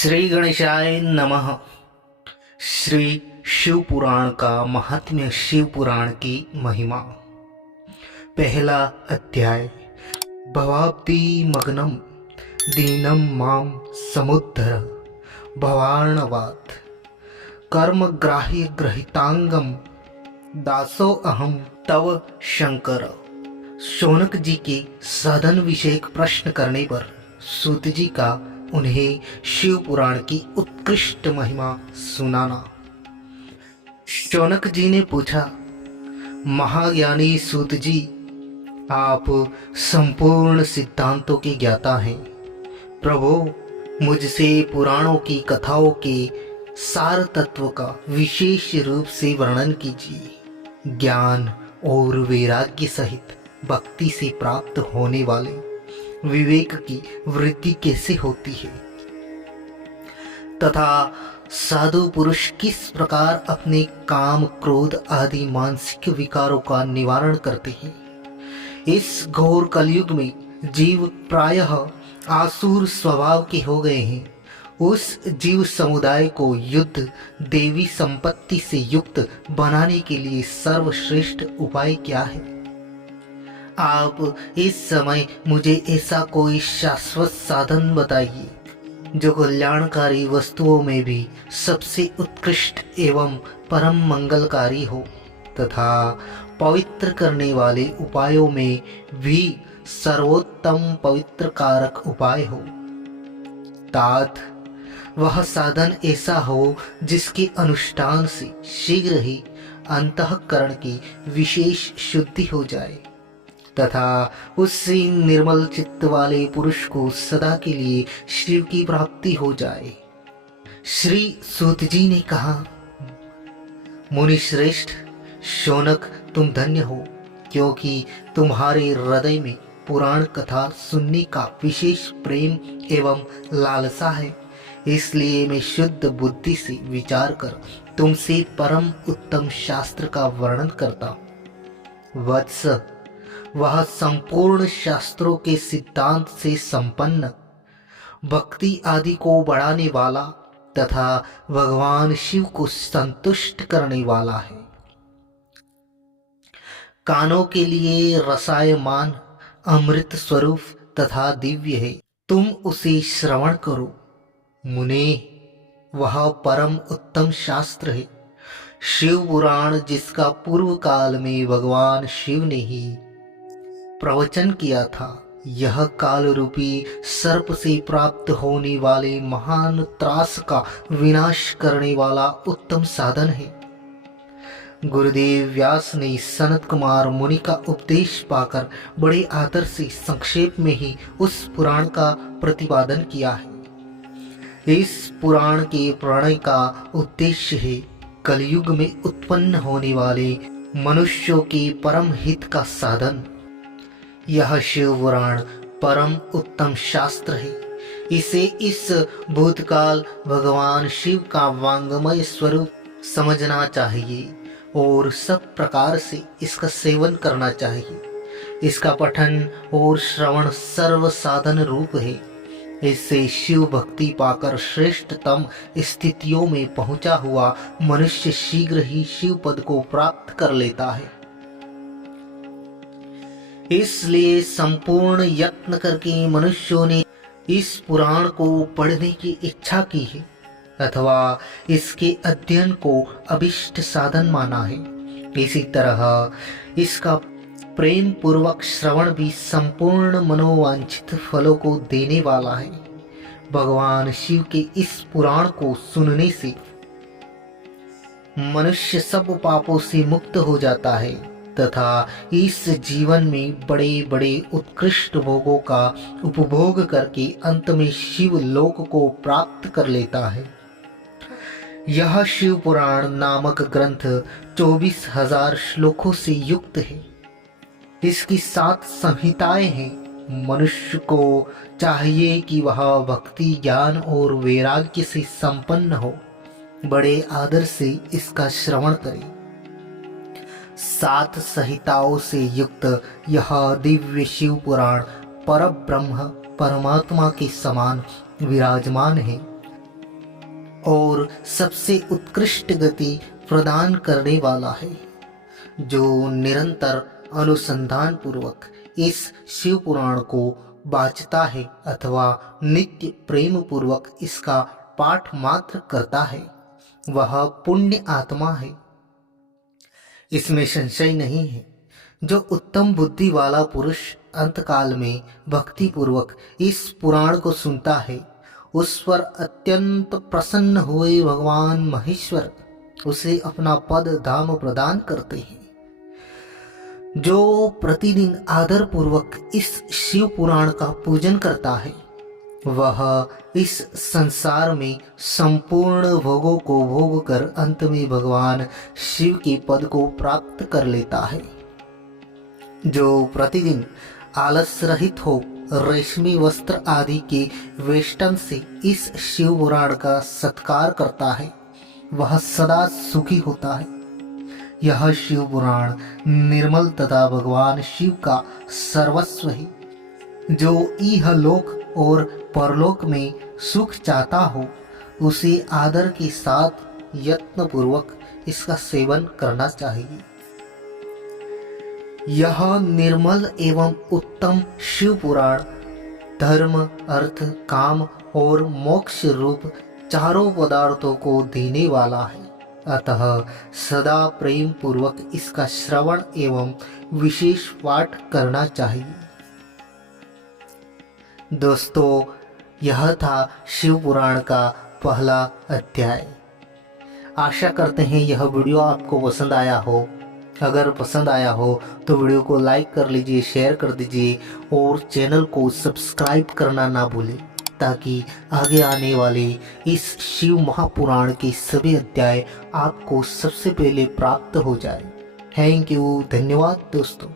श्री गणेशाय नमः। श्री शिव पुराण का महात्म्य, शिव पुराण की महिमा। पहला अध्याय। भवाब्धि मग्नम दीनम माम समुद्धर भवार्णवात् कर्मग्राह्य ग्रहितांगम दासो अहम तव शंकर। शौनक जी के साधन विषयक प्रश्न करने पर सूत जी का उन्हें शिव पुराण की उत्कृष्ट महिमा सुनाना। शौनक जी ने पूछा, महाज्ञानी सूत जी, आप संपूर्ण सिद्धांतों के ज्ञाता हैं। प्रभु, मुझसे पुराणों की कथाओं के सार तत्व का विशेष रूप से वर्णन कीजिए। ज्ञान और वैराग्य सहित भक्ति से प्राप्त होने वाले विवेक की वृद्धि कैसे होती है, तथा साधु पुरुष किस प्रकार अपने काम, क्रोध आदि मानसिक विकारों का निवारण करते हैं। इस घोर कलयुग में जीव प्रायः आसुर स्वभाव के हो गए हैं। उस जीव समुदाय को युद्ध देवी संपत्ति से युक्त बनाने के लिए सर्वश्रेष्ठ उपाय क्या है? आप इस समय मुझे ऐसा कोई शाश्वत साधन बताइए जो कल्याणकारी वस्तुओं में भी सबसे उत्कृष्ट एवं परम मंगलकारी हो, तथा पवित्र करने वाले उपायों में भी सर्वोत्तम पवित्र कारक उपाय हो। तात वह साधन ऐसा हो जिसके अनुष्ठान से शीघ्र ही अंतःकरण की विशेष शुद्धि हो जाए, तथा उससे निर्मल चित्त वाले पुरुष को सदा के लिए शिव की प्राप्ति हो जाए। श्री सूत जी ने कहा, मुनि श्रेष्ठ शौनक, तुम धन्य हो, क्योंकि तुम्हारे हृदय में पुराण कथा सुनने का विशेष प्रेम एवं लालसा है। इसलिए मैं शुद्ध बुद्धि से विचार कर तुमसे परम उत्तम शास्त्र का वर्णन करता हूँ। वत्स, वह संपूर्ण शास्त्रों के सिद्धांत से संपन्न, भक्ति आदि को बढ़ाने वाला तथा भगवान शिव को संतुष्ट करने वाला है। कानों के लिए रसायमान अमृत स्वरूप तथा दिव्य है, तुम उसे श्रवण करो। मुने, वह परम उत्तम शास्त्र है, शिव पुराण, जिसका पूर्व काल में भगवान शिव ने ही प्रवचन किया था। यह काल रूपी सर्प से प्राप्त होने वाले महान त्रास का विनाश करने वाला उत्तम साधन है। गुरुदेव व्यास ने सनत कुमार मुनि का उपदेश पाकर बड़े आदर से संक्षेप में ही उस पुराण का प्रतिपादन किया है। इस पुराण के प्रणय का उद्देश्य है कलयुग में उत्पन्न होने वाले मनुष्यों के परम हित का साधन। यह शिव पुराण परम उत्तम शास्त्र है। इसे इस भूतकाल भगवान शिव का वांगमय स्वरूप समझना चाहिए और सब प्रकार से इसका सेवन करना चाहिए। इसका पठन और श्रवण सर्व साधन रूप है। इससे शिव भक्ति पाकर श्रेष्ठतम स्थितियों में पहुंचा हुआ मनुष्य शीघ्र ही शिव पद को प्राप्त कर लेता है। इसलिए संपूर्ण यत्न करके मनुष्यों ने इस पुराण को पढ़ने की इच्छा की है, अथवा इसके अध्ययन को अभिष्ट साधन माना है। इसी तरह इसका प्रेम पूर्वक श्रवण भी संपूर्ण मनोवांछित फलों को देने वाला है। भगवान शिव के इस पुराण को सुनने से मनुष्य सब पापों से मुक्त हो जाता है, तथा इस जीवन में बड़े बड़े उत्कृष्ट भोगों का उपभोग करके अंत में शिव लोक को प्राप्त कर लेता है। यह शिव पुराण नामक ग्रंथ 24,000 श्लोकों से युक्त है। इसकी 7 संहिताएं हैं। मनुष्य को चाहिए कि वह भक्ति, ज्ञान और वैराग्य से संपन्न हो, बड़े आदर से इसका श्रवण करे। 7 संहिताओं से युक्त यह दिव्य शिव पुराण परब्रह्म परमात्मा के समान विराजमान है। और सबसे उत्कृष्ट गति प्रदान करने वाला है। जो निरंतर अनुसंधान पूर्वक इस शिव पुराण को वाचता है अथवा नित्य प्रेम पूर्वक इसका पाठ मात्र करता है, वह पुण्य आत्मा है, इसमें संशय नहीं है। जो उत्तम बुद्धि वाला पुरुष अंतकाल में भक्ति पूर्वक इस पुराण को सुनता है, उस पर अत्यंत प्रसन्न हुए भगवान महेश्वर उसे अपना पद धाम प्रदान करते हैं। जो प्रतिदिन आदर पूर्वक इस शिव पुराण का पूजन करता है, वह इस संसार में संपूर्ण भोगों को भोग कर अंत में भगवान शिव के पद को प्राप्त कर लेता है। जो प्रतिदिन आलस रहित हो रेशमी वस्त्र आदि के वेष्टन से इस शिव पुराण का सत्कार करता है, वह सदा सुखी होता है। यह शिव पुराण निर्मल तथा भगवान शिव का सर्वस्व है। जो इहलोक और परलोक में सुख चाहता हो, उसे आदर के साथ यत्न पूर्वक इसका सेवन करना चाहिए। यह निर्मल एवं उत्तम शिव पुराण धर्म, अर्थ, काम और मोक्ष रूप चारों पदार्थों को देने वाला है। अतः सदा प्रेम पूर्वक इसका श्रवण एवं विशेष पाठ करना चाहिए। दोस्तों, यह था शिव पुराण का पहला अध्याय। आशा करते हैं यह वीडियो आपको पसंद आया हो। अगर पसंद आया हो तो वीडियो को लाइक कर लीजिए, शेयर कर दीजिए और चैनल को सब्सक्राइब करना ना भूलें, ताकि आगे आने वाले इस शिव महापुराण के सभी अध्याय आपको सबसे पहले प्राप्त हो जाए। थैंक यू, धन्यवाद दोस्तों।